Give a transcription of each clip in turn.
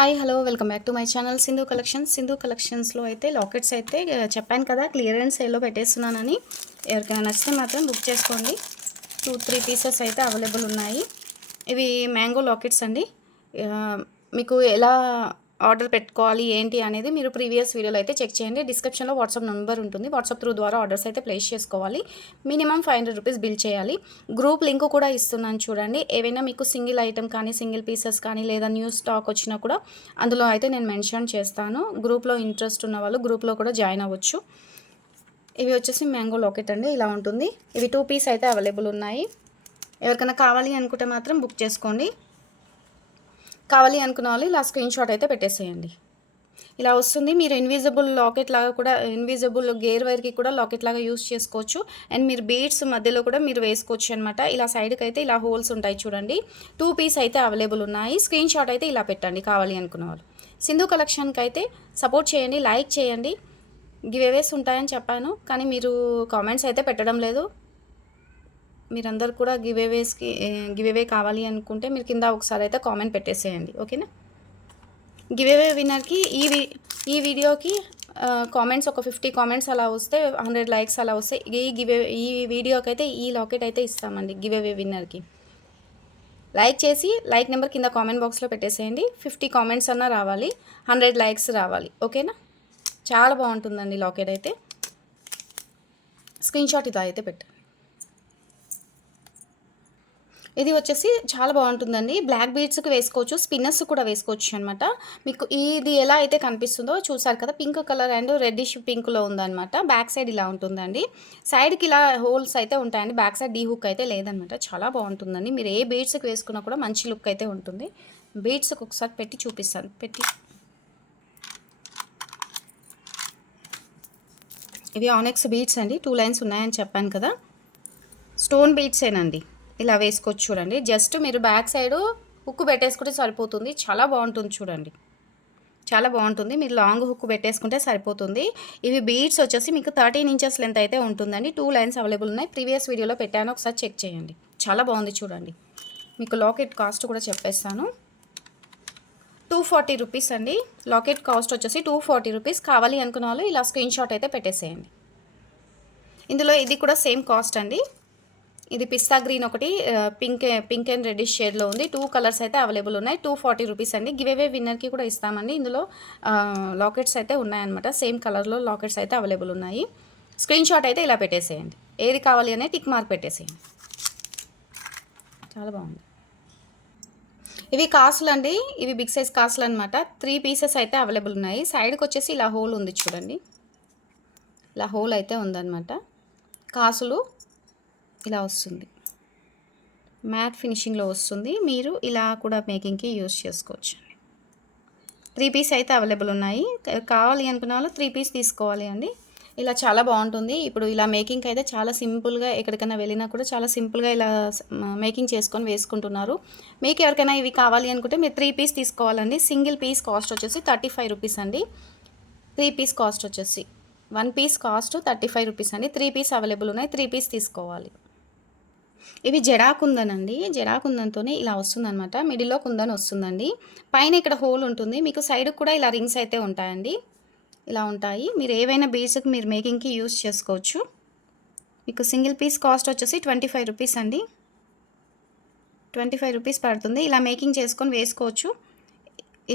Hi hello welcome back to my channel Sindhu కలెక్షన్స్లో అయితే lockets అయితే చెప్పాను కదా క్లియరెన్స్ సేల్లో పెట్టేస్తున్నానని. ఎవరికైనా నచ్చితే మాత్రం బుక్ చేసుకోండి. 2-3 పీసెస్ అయితే అవైలబుల్ ఉన్నాయి. ఇవి మ్యాంగో లాకెట్స్ అండి. మీకు ఎలా ఆర్డర్ పెట్టుకోవాలి ఏంటి అనేది మీరు ప్రీవియస్ వీడియోలో అయితే చెక్ చేయండి. డిస్క్రిప్షన్లో వాట్సాప్ నెంబర్ ఉంటుంది. వాట్సాప్ త్రూ ద్వారా ఆర్డర్స్ అయితే ప్లేస్ చేసుకోవాలి. మినిమం 500 రూపీస్ బిల్ చేయాలి. గ్రూప్ లింక్ కూడా ఇస్తున్నాను చూడండి. ఏవైనా మీకు సింగిల్ ఐటమ్ కానీ సింగిల్ పీసెస్ కానీ లేదా న్యూ స్టాక్ వచ్చినా కూడా అందులో అయితే నేను మెన్షన్ చేస్తాను. గ్రూప్లో ఇంట్రెస్ట్ ఉన్న వాళ్ళు గ్రూప్లో కూడా జాయిన్ అవ్వచ్చు. ఇవి వచ్చేసి మ్యాంగో లాకెట్ అండి, ఇలా ఉంటుంది. ఇవి 2 పీస్ అయితే అవైలబుల్ ఉన్నాయి. ఎవరికైనా కావాలి అనుకుంటే మాత్రం బుక్ చేసుకోండి. కావాలి అనుకున్న వాళ్ళు ఇలా స్క్రీన్ షాట్ అయితే పెట్టేసేయండి. ఇలా వస్తుంది. మీరు ఇన్విజిబుల్ లాకెట్ లాగా కూడా, ఇన్విజిబుల్ గేర్ వైర్కి కూడా లాకెట్ లాగా యూస్ చేసుకోవచ్చు. అండ్ మీరు బీడ్స్ మధ్యలో కూడా మీరు వేసుకోవచ్చు అనమాట. ఇలా సైడ్కి అయితే ఇలా హోల్స్ ఉంటాయి చూడండి. 2 పీస్ అయితే అవైలబుల్ ఉన్నాయి. స్క్రీన్ షాట్ అయితే ఇలా పెట్టండి కావాలి అనుకున్న వాళ్ళు. సింధు కలెక్షన్కి అయితే సపోర్ట్ చేయండి, లైక్ చేయండి. గివేవేస్ ఉంటాయని చెప్పాను కానీ మీరు కామెంట్స్ అయితే పెట్టడం లేదు. మీరందరూ కూడా గివేవే కావాలి అనుకుంటే మీరు కింద ఒకసారి అయితే కామెంట్ పెట్టేసేయండి, ఓకేనా. గివేవే విన్నర్కి ఈ వీడియోకి కామెంట్స్ ఒక 50 కామెంట్స్ అలా వస్తే 100 లైక్స్ అలా వస్తే ఈ వీడియోకి అయితే ఈ లాకెట్ అయితే ఇస్తామండి గివేవే విన్నర్కి. లైక్ చేసి లైక్ నెంబర్ కింద కామెంట్ బాక్స్లో పెట్టేసేయండి. 50 కామెంట్స్ అన్నా రావాలి, 100 లైక్స్ రావాలి, ఓకేనా. చాలా బాగుంటుందండి లాకెట్ అయితే. స్క్రీన్ షాట్ ఇదా అయితే పెట్టండి. ఇది వచ్చేసి చాలా బాగుంటుందండి. బ్లాక్ బీడ్స్కి వేసుకోవచ్చు, స్పిన్నర్స్ కూడా వేసుకోవచ్చు అనమాట. మీకు ఇది ఎలా అయితే కనిపిస్తుందో చూసారు కదా, పింక్ కలర్ అండ్ రెడ్డిష్ పింక్లో ఉందన్నమాట. బ్యాక్ సైడ్ ఇలా ఉంటుందండి. సైడ్కి ఇలా హోల్స్ అయితే ఉంటాయండి. బ్యాక్ సైడ్ డీ హుక్ అయితే లేదనమాట. చాలా బాగుంటుందండి. మీరు ఏ బీడ్స్కి వేసుకున్నా కూడా మంచి లుక్ అయితే ఉంటుంది. బీడ్స్కి ఒకసారి పెట్టి చూపిస్తాను. ఇవి ఆనెక్స్ బీడ్స్ అండి. 2 లైన్స్ ఉన్నాయని చెప్పాను కదా. స్టోన్ బీడ్సేనండి. ఇలా వేసుకోవచ్చు చూడండి. జస్ట్ మీరు బ్యాక్ సైడ్ హుక్ పెట్టేసుకుంటే సరిపోతుంది. చాలా బాగుంటుంది చూడండి, చాలా బాగుంటుంది. మీరు లాంగ్ హుక్ పెట్టేసుకుంటే సరిపోతుంది. ఇవి బీడ్స్ వచ్చేసి మీకు 13 ఇంచెస్ లెంత్ అయితే ఉంటుందండి. 2 లైన్స్ అవైలబుల్ ఉన్నాయి. ప్రీవియస్ వీడియోలో పెట్టాను, ఒకసారి చెక్ చేయండి. చాలా బాగుంది చూడండి. మీకు లాకెట్ కాస్ట్ కూడా చెప్పేస్తాను. 240 రూపీస్ అండి. లాకెట్ కాస్ట్ వచ్చేసి 240 రూపీస్. కావాలి అనుకున్న వాళ్ళు ఇలా స్క్రీన్ షాట్ అయితే పెట్టేసేయండి. ఇందులో ఇది కూడా సేమ్ కాస్ట్ అండి. ఇది పిస్తా గ్రీన్ ఒకటి, పింక్ అండ్ రెడ్డిష్ షేడ్లో ఉంది. 2 కలర్స్ అయితే అవైలబుల్ ఉన్నాయి. 240 రూపీస్ అండి. గివేవే విన్నర్కి కూడా ఇస్తామండి. ఇందులో లాకెట్స్ అయితే ఉన్నాయన్నమాట. సేమ్ కలర్లో లాకెట్స్ అయితే అవైలబుల్ ఉన్నాయి. స్క్రీన్ షాట్ అయితే ఇలా పెట్టేసేయండి. ఏది కావాలి అనే టిక్ మార్క్ పెట్టేసేయండి. చాలా బాగుంది. ఇవి కాసులు అండి. ఇవి బిగ్ సైజ్ కాసులు అనమాట. 3 పీసెస్ అయితే అవైలబుల్ ఉన్నాయి. సైడ్కి వచ్చేసి ఇలా హోల్ ఉంది చూడండి. ఇలా హోల్ అయితే ఉందన్నమాట. కాసులు ఇలా వస్తుంది. మ్యాట్ ఫినిషింగ్లో వస్తుంది. మీరు ఇలా కూడా మేకింగ్కి యూజ్ చేసుకోవచ్చు. 3 పీస్ అయితే అవైలబుల్ ఉన్నాయి. కావాలి అనుకున్న వాళ్ళు 3 పీస్ తీసుకోవాలి అండి. ఇలా చాలా బాగుంటుంది. ఇప్పుడు ఇలా మేకింగ్కి అయితే చాలా సింపుల్గా, ఎక్కడికైనా వెళ్ళినా కూడా చాలా సింపుల్గా ఇలా మేకింగ్ చేసుకొని వేసుకుంటున్నారు. మీకు ఎవరికైనా ఇవి కావాలి అనుకుంటే మీరు 3 పీస్ తీసుకోవాలండి. సింగిల్ పీస్ కాస్ట్ వచ్చేసి 35 రూపీస్ అండి. 3 పీస్ కాస్ట్ వచ్చేసి 1 పీస్ కాస్ట్ 35 రూపీస్ అండి. 3 పీస్ అవైలబుల్ ఉన్నాయి. 3 పీస్ తీసుకోవాలి. ఇవి జడా కుందన్ అండి. జడా కుందన్తోనే ఇలా వస్తుందన్నమాట. మిడిల్లో కుందన్ వస్తుందండి. పైన ఇక్కడ హోల్ ఉంటుంది. మీకు సైడ్కి కూడా ఇలా రింగ్స్ అయితే ఉంటాయండి. ఇలా ఉంటాయి. మీరు ఏవైనా బీడ్స్కి మీరు మేకింగ్కి యూజ్ చేసుకోవచ్చు. మీకు సింగిల్ పీస్ కాస్ట్ వచ్చేసి 25 రూపీస్ అండి. 25 రూపీస్ పడుతుంది. ఇలా మేకింగ్ చేసుకొని వేసుకోవచ్చు.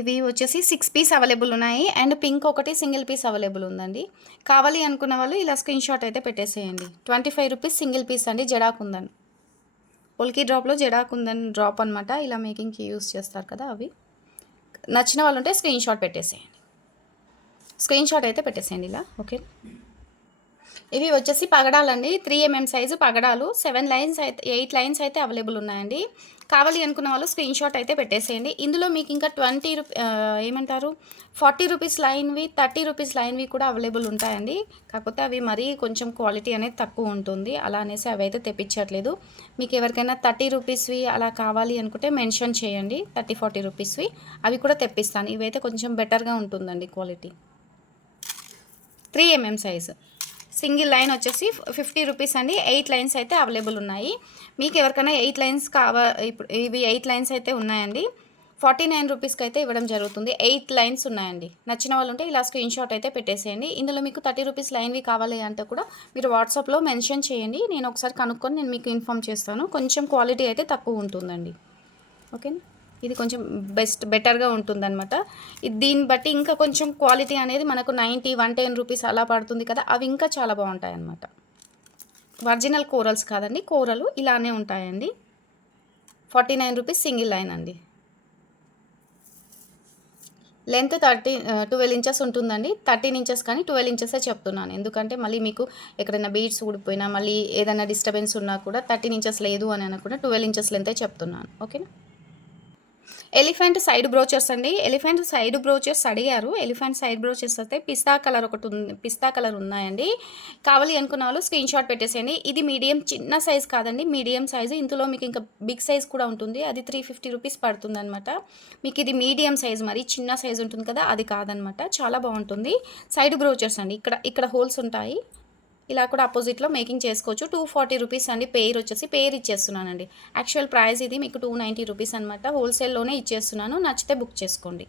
ఇవి వచ్చేసి 6 పీస్ అవైలబుల్ ఉన్నాయి. అండ్ పింక్ ఒకటి సింగిల్ పీస్ అవైలబుల్ ఉందండి. కావాలి అనుకున్న వాళ్ళు ఇలా స్క్రీన్ షాట్ అయితే పెట్టేసేయండి. 25 రూపీస్ సింగిల్ పీస్ అండి. జడా కుందన్, పొల్కీ డ్రాప్లో జడా కుందన్ డ్రాప్ అనమాట. ఇలా మేకింగ్కి యూజ్ చేస్తారు కదా, అవి నచ్చిన వాళ్ళు ఉంటే స్క్రీన్ షాట్ పెట్టేసేయండి. స్క్రీన్ షాట్ అయితే పెట్టేసేయండి ఇలా, ఓకే. ఇవి వచ్చేసి పగడాలండి. 3 mm సైజు పగడాలు. 7 లైన్స్ అయితే 8 లైన్స్ అయితే అవైలబుల్ ఉన్నాయండి. కావాలి అనుకున్న వాళ్ళు స్క్రీన్ షాట్ అయితే పెట్టేసేయండి. ఇందులో మీకు ఇంకా 40 రూపీస్ లైన్వి, 30 రూపీస్ లైన్వి కూడా అవైలబుల్ ఉంటాయండి. కాకపోతే అవి మరీ కొంచెం క్వాలిటీ అనేది తక్కువ ఉంటుంది. అలా అనేసి అవి అయితే తెప్పించట్లేదు. మీకు ఎవరికైనా 30 రూపీస్వి అలా కావాలి అనుకుంటే మెన్షన్ చేయండి. 30-40 రూపీస్వి అవి కూడా తెప్పిస్తాను. ఇవైతే కొంచెం బెటర్గా ఉంటుందండి quality. 3 mm size. Single line వచ్చేసి 50 రూపీస్ అండి. 8 లైన్స్ అయితే అవైలబుల్ ఉన్నాయి. మీకు ఎవరికైనా 8 లైన్స్ ఇప్పుడు ఇవి 8 లైన్స్ అయితే ఉన్నాయండి. 49 రూపీస్కి అయితే ఇవ్వడం జరుగుతుంది. 8 లైన్స్ ఉన్నాయండి. నచ్చిన వాళ్ళు ఉంటే ఇలా స్క్రీన్ షాట్ అయితే పెట్టేసేయండి. ఇందులో మీకు 30 రూపీస్ లైన్వి కావాలి అంటే కూడా మీరు వాట్సాప్లో మెన్షన్ చేయండి. నేను ఒకసారి కనుక్కొని నేను మీకు ఇన్ఫామ్ చేస్తాను. కొంచెం క్వాలిటీ అయితే తక్కువ ఉంటుందండి. ఓకేనా, ఇది కొంచెం బెటర్గా ఉంటుందన్నమాట. దీన్ని బట్టి ఇంకా కొంచెం క్వాలిటీ అనేది మనకు 90, 110 రూపీస్ అలా పడుతుంది కదా, అవి ఇంకా చాలా బాగుంటాయి అన్నమాట. ఒరిజినల్ కోరల్స్ కాదండి, కూరలు ఇలానే ఉంటాయండి. 49 రూపీస్ సింగిల్ లైన్ అండి. లెంత్ 12 ఇంచెస్ ఉంటుందండి. 13 ఇంచెస్ కానీ 12 ఇంచెసే చెప్తున్నాను. ఎందుకంటే మళ్ళీ మీకు ఎక్కడైనా బీడ్స్ ఊడిపోయినా మళ్ళీ ఏదైనా డిస్టర్బెన్స్ ఉన్నా కూడా 13 ఇంచెస్ లేదు అని అనకుండా 12 ఇంచెస్ లెంతే చెప్తున్నాను. ఓకేనా. ఎలిఫెంట్ సైడ్ బ్రోచర్స్ అండి. ఎలిఫెంట్ సైడ్ బ్రోచర్స్ అడిగారు. ఎలిఫెంట్ సైడ్ బ్రోచర్స్ అయితే పిస్తా కలర్ ఉన్నాయండి. కావాలి అనుకున్న వాళ్ళు స్క్రీన్ షాట్ పెట్టేసేయండి. ఇది మీడియం, చిన్న సైజ్ కాదండి, మీడియం సైజు. ఇందులో మీకు ఇంకా బిగ్ సైజ్ కూడా ఉంటుంది. అది 350 రూపీస్ పడుతుంది అనమాట. మీకు ఇది మీడియం సైజ్, మరి చిన్న సైజ్ ఉంటుంది కదా, అది కాదనమాట. చాలా బాగుంటుంది. సైడ్ బ్రోచర్స్ అండి. ఇక్కడ హోల్స్ ఉంటాయి. ఇలా కూడా అపోజిట్లో మేకింగ్ చేసుకోవచ్చు. 240 రూపీస్ అండి. పేర్ ఇచ్చేస్తున్నానండి. యాక్చువల్ ప్రైస్ ఇది మీకు 290 రూపీస్ అనమాట. హోల్సేల్లోనే ఇచ్చేస్తున్నాను. నచ్చితే బుక్ చేసుకోండి.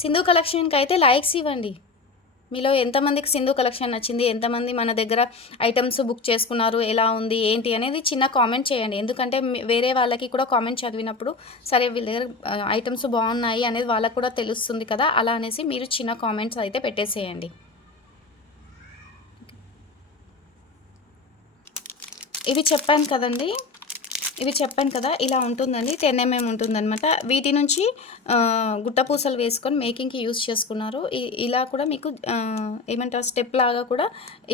సింధు కలెక్షన్కి అయితే లైక్స్ ఇవ్వండి. మీలో ఎంతమందికి సింధు కలెక్షన్ నచ్చింది, ఎంతమంది మన దగ్గర ఐటమ్స్ బుక్ చేసుకున్నారు, ఎలా ఉంది ఏంటి అనేది చిన్న కామెంట్ చేయండి. ఎందుకంటే వేరే వాళ్ళకి కూడా కామెంట్ చదివినప్పుడు సరే వీళ్ళ దగ్గర ఐటమ్స్ బాగున్నాయి అనేది వాళ్ళకు కూడా తెలుస్తుంది కదా, అలా అనేసి మీరు చిన్న కామెంట్స్ అయితే పెట్టేసేయండి. ఇవి చెప్పాను కదా, ఇలా ఉంటుందండి. 10 mm ఉంటుందన్నమాట. వీటి నుంచి గుట్టపూసలు వేసుకొని మేకింగ్కి యూజ్ చేసుకున్నారు. ఇలా కూడా మీకు ఏమంటారు, స్టెప్ లాగా కూడా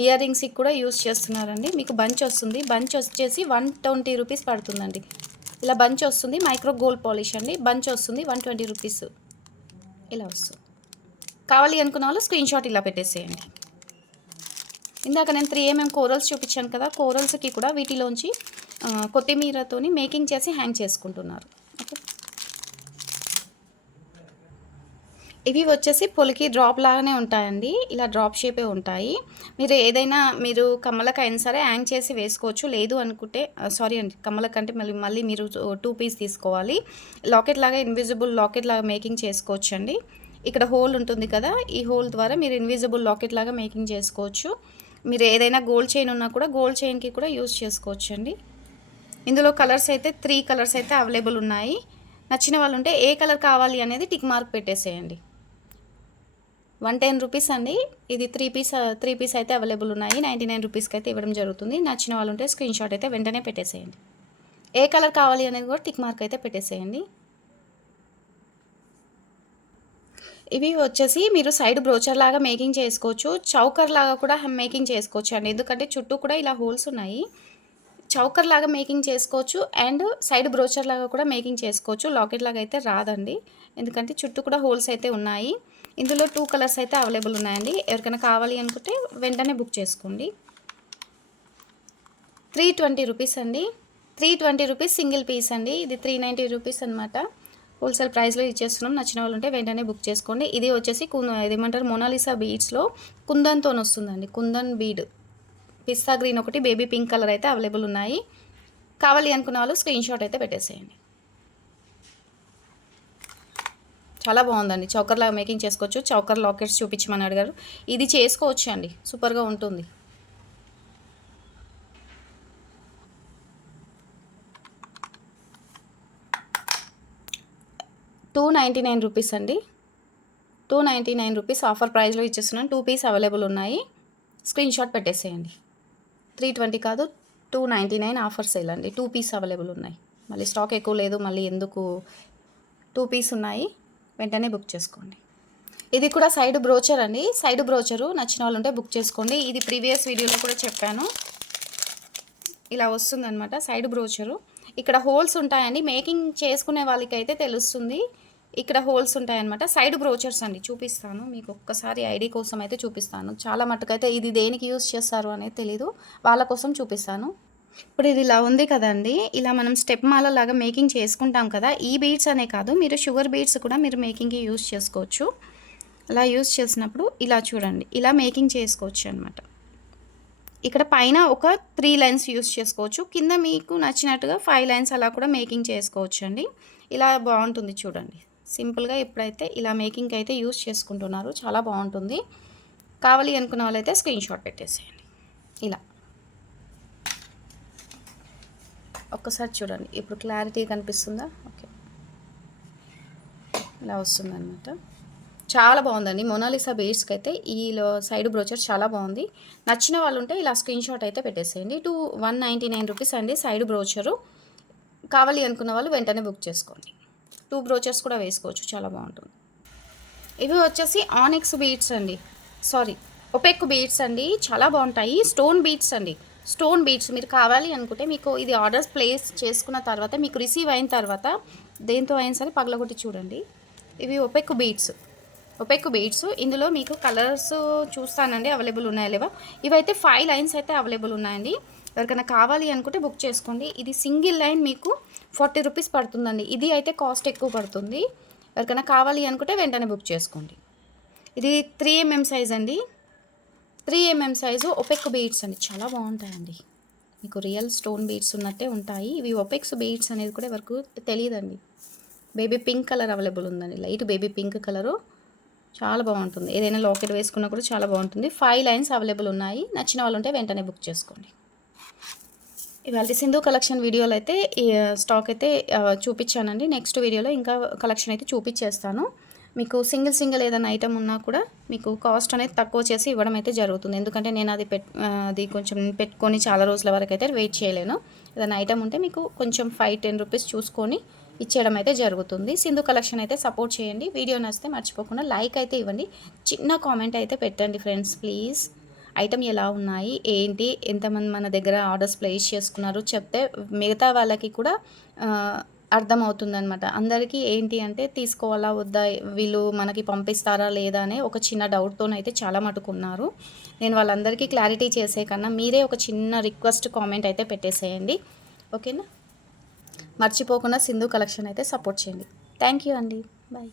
ఇయర్ రింగ్స్కి కూడా యూజ్ చేస్తున్నారండి. మీకు బంచ్ వస్తుంది. బంచ్ వచ్చేసి 120 రూపీస్ పడుతుందండి. ఇలా బంచ్ వస్తుంది. మైక్రో గోల్డ్ పాలిష్ అండి. బంచ్ వస్తుంది 120 రూపీస్ ఇలా వస్తుంది. కావాలి అనుకున్న వాళ్ళు స్క్రీన్ షాట్ ఇలా పెట్టేసేయండి. ఇందాక నేను 3 mm కోరల్స్ చూపించాను కదా, కోరల్స్కి కూడా వీటిలోంచి కొత్తిమీరతోని మేకింగ్ చేసి హ్యాంగ్ చేసుకుంటున్నారు. ఓకే, ఇవి వచ్చేసి పొలికి డ్రాప్ లాగానే ఉంటాయండి. ఇలా డ్రాప్ షేపే ఉంటాయి. మీరు ఏదైనా కమ్మలకైనా సరే హ్యాంగ్ చేసి వేసుకోవచ్చు. లేదు అనుకుంటే సారీ అండి, కమ్మలకంటే మళ్ళీ మీరు 2 పీస్ తీసుకోవాలి. లాకెట్ లాగా, ఇన్విజిబుల్ లాకెట్ లాగా మేకింగ్ చేసుకోవచ్చు అండి. ఇక్కడ హోల్ ఉంటుంది కదా, ఈ హోల్ ద్వారా మీరు ఇన్విజిబుల్ లాకెట్ లాగా మేకింగ్ చేసుకోవచ్చు. మీరు ఏదైనా గోల్డ్ చైన్ ఉన్నా కూడా గోల్డ్ చైన్కి కూడా యూజ్ చేసుకోవచ్చు అండి. ఇందులో కలర్స్ అయితే 3 కలర్స్ అయితే అవైలబుల్ ఉన్నాయి. నచ్చిన వాళ్ళు ఉంటే ఏ కలర్ కావాలి అనేది టిక్ మార్క్ పెట్టేసేయండి. 110 రూపీస్ అండి. ఇది 3 పీస్ అయితే అవైలబుల్ ఉన్నాయి. 99 రూపీస్కి అయితే ఇవ్వడం జరుగుతుంది. నచ్చిన వాళ్ళు ఉంటే స్క్రీన్ షాట్ అయితే వెంటనే పెట్టేసేయండి. ఏ కలర్ కావాలి అనేది కూడా టిక్ మార్క్ అయితే పెట్టేసేయండి. ఇవి వచ్చేసి మీరు సైడ్ బ్రోచర్ లాగా మేకింగ్ చేసుకోవచ్చు. చౌకర్ లాగా కూడా మేకింగ్ చేసుకోవచ్చు అండి. ఎందుకంటే చుట్టూ కూడా ఇలా హోల్స్ ఉన్నాయి. చౌకర్ లాగా మేకింగ్ చేసుకోవచ్చు అండ్ సైడ్ బ్రోచర్ లాగా కూడా మేకింగ్ చేసుకోవచ్చు. లాకెట్ లాగా అయితే రాదండి, ఎందుకంటే చుట్టూ కూడా హోల్స్ అయితే ఉన్నాయి. ఇందులో 2 కలర్స్ అయితే అవైలబుల్ ఉన్నాయండి. ఎవరికైనా కావాలి అనుకుంటే వెంటనే బుక్ చేసుకోండి. 320 రూపీస్ అండి. 320 రూపీస్ సింగిల్ పీస్ అండి. ఇది 390 రూపీస్ అనమాట. హోల్సేల్ ప్రైస్లో ఇచ్చేస్తున్నాం. నచ్చిన వాళ్ళు ఉంటే వెంటనే బుక్ చేసుకోండి. ఇది వచ్చేసి ఇదేమంటారు, మొనాలిసా బీడ్స్లో కుందన్తో వస్తుందండి. కుందన్ బీడ్, పిస్తా గ్రీన్ ఒకటి, బేబీ పింక్ కలర్ అయితే అవైలబుల్ ఉన్నాయి. కావాలి అనుకున్న వాళ్ళు స్క్రీన్ షాట్ అయితే పెట్టేసేయండి. చాలా బాగుందండి. చౌకర్లాగా మేకింగ్ చేసుకోవచ్చు. చౌకర్ లాకెట్స్ చూపించమని అడిగారు. ఇది చేసుకోవచ్చు అండి, సూపర్గా ఉంటుంది. $299 రూపీస్ అండి. 299 రూపీస్ ఆఫర్ ప్రైస్లో ఇచ్చేస్తున్నాను. 2 పీస్ అవైలబుల్ ఉన్నాయి. స్క్రీన్ షాట్ పెట్టేసేయండి. 320 కాదు, 299 ఆఫర్ సేల్ అండి. 2 పీస్ అవైలబుల్ ఉన్నాయి. మళ్ళీ స్టాక్ ఎక్కువ లేదు, మళ్ళీ ఎందుకు, 2 పీస్ ఉన్నాయి. వెంటనే బుక్ చేసుకోండి. ఇది కూడా సైడ్ బ్రోచర్ అండి. సైడ్ బ్రోచరు నచ్చిన వాళ్ళు ఉంటే బుక్ చేసుకోండి. ఇది ప్రీవియస్ వీడియోలో కూడా చెప్పాను. ఇలా వస్తుందన్నమాట సైడ్ బ్రోచరు. ఇక్కడ హోల్స్ ఉంటాయండి. మేకింగ్ చేసుకునే వాళ్ళకి అయితే తెలుస్తుంది. ఇక్కడ హోల్స్ ఉంటాయన్నమాట. సైడ్ బ్రోచర్స్ అండి. చూపిస్తాను మీకు ఒక్కసారి, ఐడి కోసం అయితే చూపిస్తాను. చాలా మట్టుకైతే ఇది దేనికి యూస్ చేస్తారు అనేది తెలీదు, వాళ్ళ కోసం చూపిస్తాను. ఇప్పుడు ఇది ఇలా ఉంది కదండి, ఇలా మనం స్టెప్ మాల లాగా మేకింగ్ చేసుకుంటాం కదా. ఈ బీడ్స్ అనే కాదు, మీరు షుగర్ బీడ్స్ కూడా మీరు మేకింగ్కి యూస్ చేసుకోవచ్చు. అలా యూస్ చేసినప్పుడు ఇలా చూడండి, ఇలా మేకింగ్ చేసుకోవచ్చు అనమాట. ఇక్కడ పైన ఒక 3 లైన్స్ యూస్ చేసుకోవచ్చు. కింద మీకు నచ్చినట్టుగా 5 లైన్స్ అలా కూడా మేకింగ్ చేసుకోవచ్చు అండి. ఇలా బాగుంటుంది చూడండి. సింపుల్గా ఇప్పుడైతే ఇలా మేకింగ్కి అయితే యూస్ చేసుకుంటున్నారు. చాలా బాగుంటుంది. కావాలి అనుకున్న వాళ్ళైతే స్క్రీన్ షాట్ పెట్టేసేయండి. ఇలా ఒక్కసారి చూడండి. ఇప్పుడు క్లారిటీ కనిపిస్తుందా? ఓకే, ఇలా వస్తుందన్నమాట. చాలా బాగుందండి. మొనాలిసా బీడ్స్కి అయితే ఈ సైడ్ బ్రోచర్ చాలా బాగుంది. నచ్చిన వాళ్ళు ఉంటే ఇలా స్క్రీన్ షాట్ అయితే పెట్టేసేయండి. 199 రూపీస్ అండి సైడ్ బ్రోచరు. కావాలి అనుకున్న వాళ్ళు వెంటనే బుక్ చేసుకోండి. 2 బ్రోచర్స్ కూడా వేసుకోవచ్చు, చాలా బాగుంటుంది. ఇవి వచ్చేసి ఆనిక్స్ బీడ్స్ అండి, సారీ ఒపెక్ బీడ్స్ అండి. చాలా బాగుంటాయి. స్టోన్ బీడ్స్ అండి, స్టోన్ బీడ్స్. మీరు కావాలి అనుకుంటే మీకు ఇది ఆర్డర్స్ ప్లేస్ చేసుకున్న తర్వాత మీకు రిసీవ్ అయిన తర్వాత దేంతో అయినా సరే పగలగొట్టి చూడండి. ఇవి ఒపెక్ బీడ్స్. ఇందులో మీకు కలర్స్ చూస్తానండి అవైలబుల్ ఉన్నాయా లేవా. ఇవైతే 5 లైన్స్ అయితే అవైలబుల్ ఉన్నాయండి. ఎవరికైనా కావాలి అనుకుంటే బుక్ చేసుకోండి. ఇది సింగిల్ లైన్ మీకు 40 రూపీస్ పడుతుందండి. ఇది అయితే కాస్ట్ ఎక్కువ పడుతుంది. ఎవరికైనా కావాలి అనుకుంటే వెంటనే బుక్ చేసుకోండి. ఇది 3mm సైజ్ అండి. 3mm సైజు ఒపెక్ బీడ్స్ అండి. చాలా బాగుంటాయండి. మీకు రియల్ స్టోన్ బీడ్స్ ఉన్నట్టే ఉంటాయి. ఇవి ఒపెక్స్ బీడ్స్ అనేది కూడా ఎవరికి తెలియదండి. బేబీ పింక్ కలర్ అవైలబుల్ ఉందండి. లైట్ బేబీ పింక్ కలరు చాలా బాగుంటుంది. ఏదైనా లాకెట్ వేసుకున్నా కూడా చాలా బాగుంటుంది. 5 లైన్స్ అవైలబుల్ ఉన్నాయి. నచ్చిన వాళ్ళు ఉంటే వెంటనే బుక్ చేసుకోండి. ఇవాళ సింధు కలెక్షన్ వీడియోలో అయితే స్టాక్ అయితే చూపించానండి. నెక్స్ట్ వీడియోలో ఇంకా కలెక్షన్ అయితే చూపించేస్తాను. మీకు సింగిల్ ఏదైనా ఐటమ్ ఉన్నా కూడా మీకు కాస్ట్ అనేది తక్కువ చేసి ఇవ్వడం అయితే జరుగుతుంది. ఎందుకంటే నేను అది కొంచెం పెట్టుకొని చాలా రోజుల వరకు అయితే వెయిట్ చేయలేను. ఏదైనా ఐటమ్ ఉంటే మీకు కొంచెం 5-10 రూపీస్ చూసుకొని ఇచ్చేయడం అయితే జరుగుతుంది. సింధు కలెక్షన్ అయితే సపోర్ట్ చేయండి. వీడియో నచ్చితే మర్చిపోకుండా లైక్ అయితే ఇవ్వండి. చిన్న కామెంట్ అయితే పెట్టండి ఫ్రెండ్స్ ప్లీజ్. ఐటమ్ ఎలా ఉన్నాయి, ఏంటి, ఎంతమంది మన దగ్గర ఆర్డర్స్ ప్లేస్ చేసుకున్నారు చెప్తే మిగతా వాళ్ళకి కూడా అర్థమవుతుందనమాట. అందరికీ ఏంటి అంటే తీసుకోవాలా వద్దా, వీళ్ళు మనకి పంపిస్తారా లేదా అనే ఒక చిన్న డౌట్తోనైతే చాలా మటుకున్నారు. నేను వాళ్ళందరికీ క్లారిటీ చేసే కన్నా మీరే ఒక చిన్న రిక్వెస్ట్ కామెంట్ అయితే పెట్టేసేయండి. ఓకేనా. మర్చిపోకుండా సింధు కలెక్షన్ అయితే సపోర్ట్ చేయండి. థ్యాంక్ యూ అండి. బాయ్.